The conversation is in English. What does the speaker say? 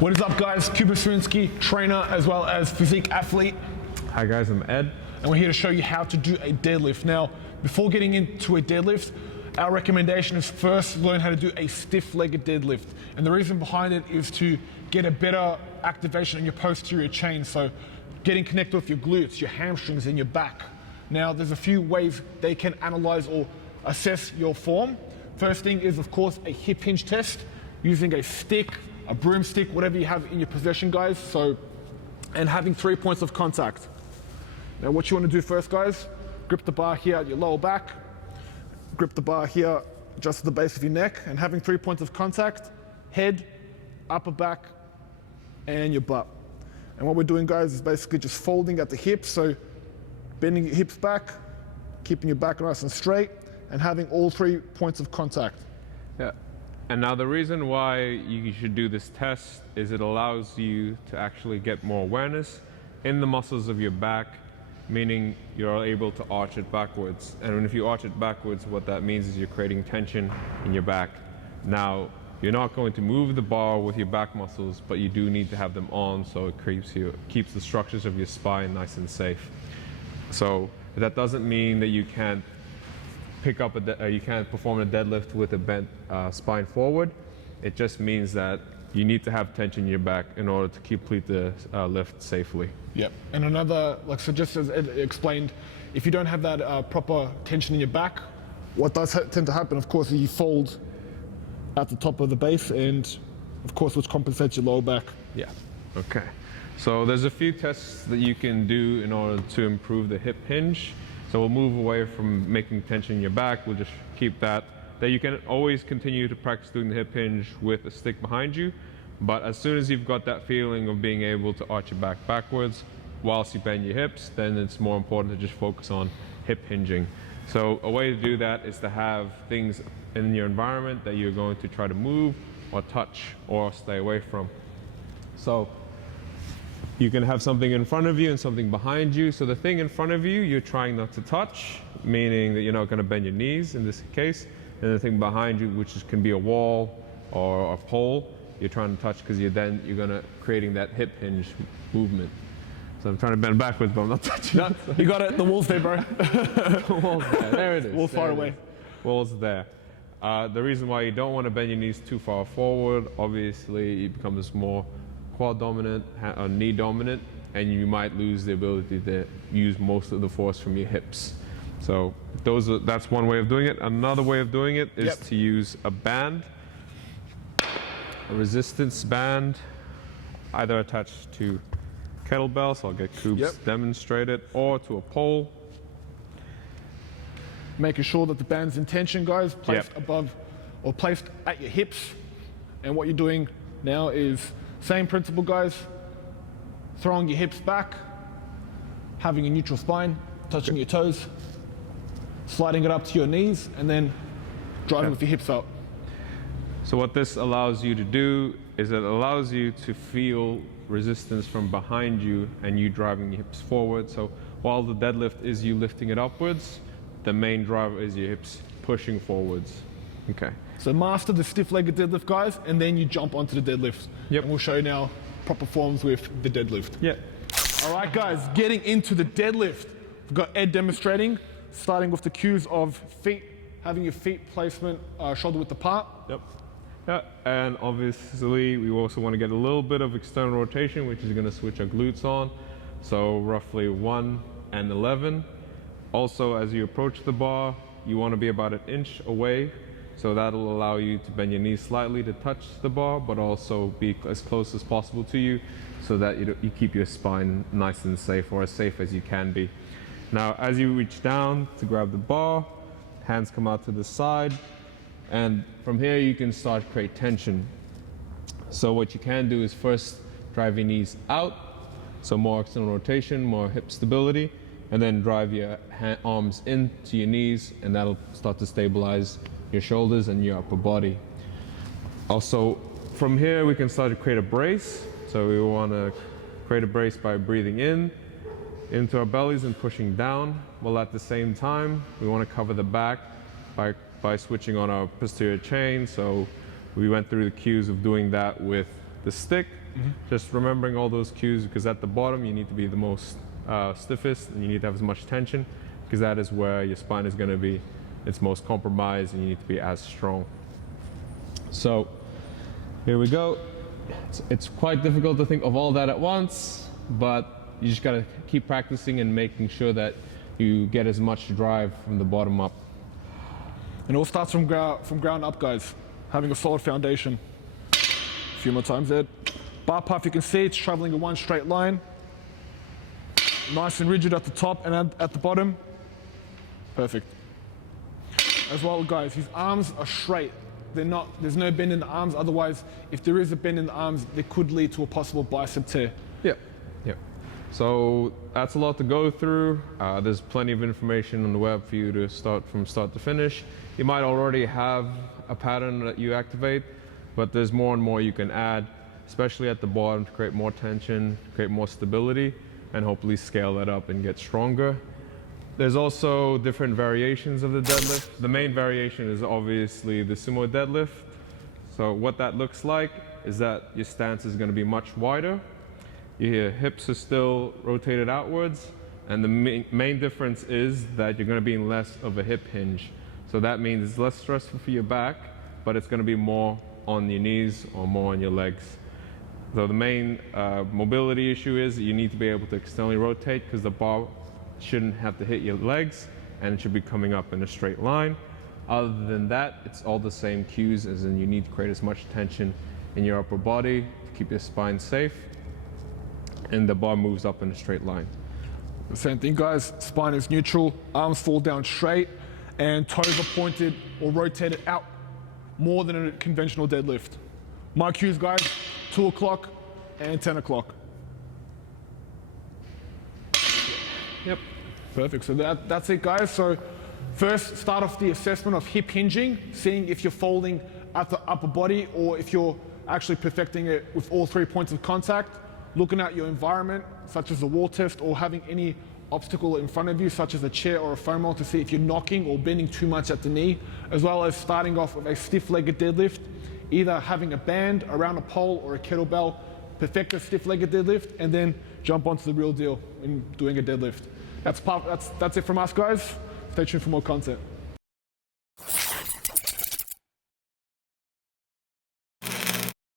What is up, guys? Kuba Swinsky, trainer as well as physique athlete. Hi guys, I'm Ed. And we're here to show you how to do a deadlift. Now, before getting into a deadlift, our recommendation is first learn how to do a stiff-legged deadlift. And the reason behind it is to get a better activation in your posterior chain. So getting connected with your glutes, your hamstrings, and your back. Now, there's a few ways they can analyze or assess your form. First thing is, of course, a hip hinge test using a stick, a broomstick, whatever you have in your possession, guys. And having 3 points of contact. Now, what you want to do first, guys, grip the bar here at your lower back, grip the bar here just at the base of your neck, and having 3 points of contact, head, upper back, and your butt. And what we're doing, guys, is basically just folding at the hips, so bending your hips back, keeping your back nice and straight, and having all 3 points of contact. Yeah. And now the reason why you should do this test is it allows you to actually get more awareness in the muscles of your back, meaning you're able to arch it backwards. And if you arch it backwards, what that means is you're creating tension in your back. Now, you're not going to move the bar with your back muscles, but you do need to have them on so it keeps the structures of your spine nice and safe. So that doesn't mean that you can't you can't perform a deadlift with a bent spine forward. It just means that you need to have tension in your back in order to complete the lift safely. Yep. And another, so just as Ed explained, if you don't have that proper tension in your back, what does tend to happen, of course, is you fold at the top of the base, and of course, which compensates your lower back. Yeah. Okay. So there's a few tests that you can do in order to improve the hip hinge. So we'll move away from making tension in your back. We'll just keep that. That you can always continue to practice doing the hip hinge with a stick behind you. But as soon as you've got that feeling of being able to arch your back backwards whilst you bend your hips, then it's more important to just focus on hip hinging. So a way to do that is to have things in your environment that you're going to try to move or touch or stay away from. So you can have something in front of you and something behind you. So the thing in front of you, you're trying not to touch, meaning that you're not going to bend your knees in this case. And the thing behind you, which can be a wall or a pole, you're trying to touch because you're going to creating that hip hinge movement. So I'm trying to bend backwards, but I'm not touching. No, you got it. The wall's there, bro. The wall's there. There it is. Wall's far away. Wall's there. The reason why you don't want to bend your knees too far forward, obviously, it becomes more quad dominant or knee dominant, and you might lose the ability to use most of the force from your hips. So that's one way of doing it. Another way of doing it is to use a band, a resistance band, either attached to kettlebell, so I'll get Coops demonstrate it, or to a pole. Making sure that the band's in tension, guys, placed above or placed at your hips. And what you're doing now is same principle, guys. Throwing your hips back, having a neutral spine, touching your toes, sliding it up to your knees, and then driving with your hips up. So what this allows you to do is it allows you to feel resistance from behind you and you driving your hips forward. So while the deadlift is you lifting it upwards, the main driver is your hips pushing forwards. Okay. So master the stiff-legged deadlift, guys, and then you jump onto the deadlift. Yep. And we'll show you now proper forms with the deadlift. Yeah. All right, guys, getting into the deadlift. We've got Ed demonstrating, starting with the cues of feet, having your feet placement shoulder width apart. Yep. Yeah, and obviously we also want to get a little bit of external rotation, which is going to switch our glutes on. So roughly 1 and 11. Also, as you approach the bar, you want to be about 1 inch away. So that'll allow you to bend your knees slightly to touch the bar, but also be as close as possible to you so that you keep your spine nice and safe, or as safe as you can be. Now, as you reach down to grab the bar, hands come out to the side, and from here you can start to create tension. So what you can do is first drive your knees out, so more external rotation, more hip stability, and then drive your arms into your knees, and that'll start to stabilize your shoulders and your upper body. Also, from here we can start to create a brace. So we want to create a brace by breathing in into our bellies and pushing down, while at the same time we want to cover the back by switching on our posterior chain. So we went through the cues of doing that with the stick, Just remembering all those cues, because at the bottom you need to be the most stiffest, and you need to have as much tension, because that is where your spine is going to be its most compromised, and you need to be as strong. So here we go. It's quite difficult to think of all that at once, but you just got to keep practicing and making sure that you get as much drive from the bottom up. And it all starts from ground up, guys. Having a solid foundation. A few more times there. Bar puff, you can see it's traveling in one straight line. Nice and rigid at the top and at the bottom. Perfect. As well, guys, his arms are straight. There's no bend in the arms. Otherwise, if there is a bend in the arms, it could lead to a possible bicep tear. Yeah. So that's a lot to go through. There's plenty of information on the web for you to start from start to finish. You might already have a pattern that you activate, but there's more and more you can add, especially at the bottom, to create more tension, create more stability, and hopefully scale that up and get stronger. There's also different variations of the deadlift. The main variation is obviously the sumo deadlift. So what that looks like is that your stance is going to be much wider. Your hips are still rotated outwards, and the main difference is that you're going to be in less of a hip hinge. So that means it's less stressful for your back, but it's going to be more on your knees or more on your legs. So the main mobility issue is that you need to be able to externally rotate, because the bar shouldn't have to hit your legs, and it should be coming up in a straight line. Other than that, it's all the same cues, as in you need to create as much tension in your upper body to keep your spine safe, and the bar moves up in a straight line. The same thing, guys. Spine is neutral, arms fall down straight, and toes are pointed or rotated out more than a conventional deadlift. My cues, guys, 2 o'clock and 10 o'clock. Yep. Perfect. So that's it, guys. So first, start off the assessment of hip hinging, seeing if you're folding at the upper body or if you're actually perfecting it with all 3 points of contact. Looking at your environment, such as the wall test, or having any obstacle in front of you, such as a chair or a foam roll, to see if you're knocking or bending too much at the knee, as well as starting off with a stiff-legged deadlift, either having a band around a pole or a kettlebell, perfect a stiff-legged deadlift, and then jump onto the real deal in doing a deadlift. That's it from us, guys. Stay tuned for more content.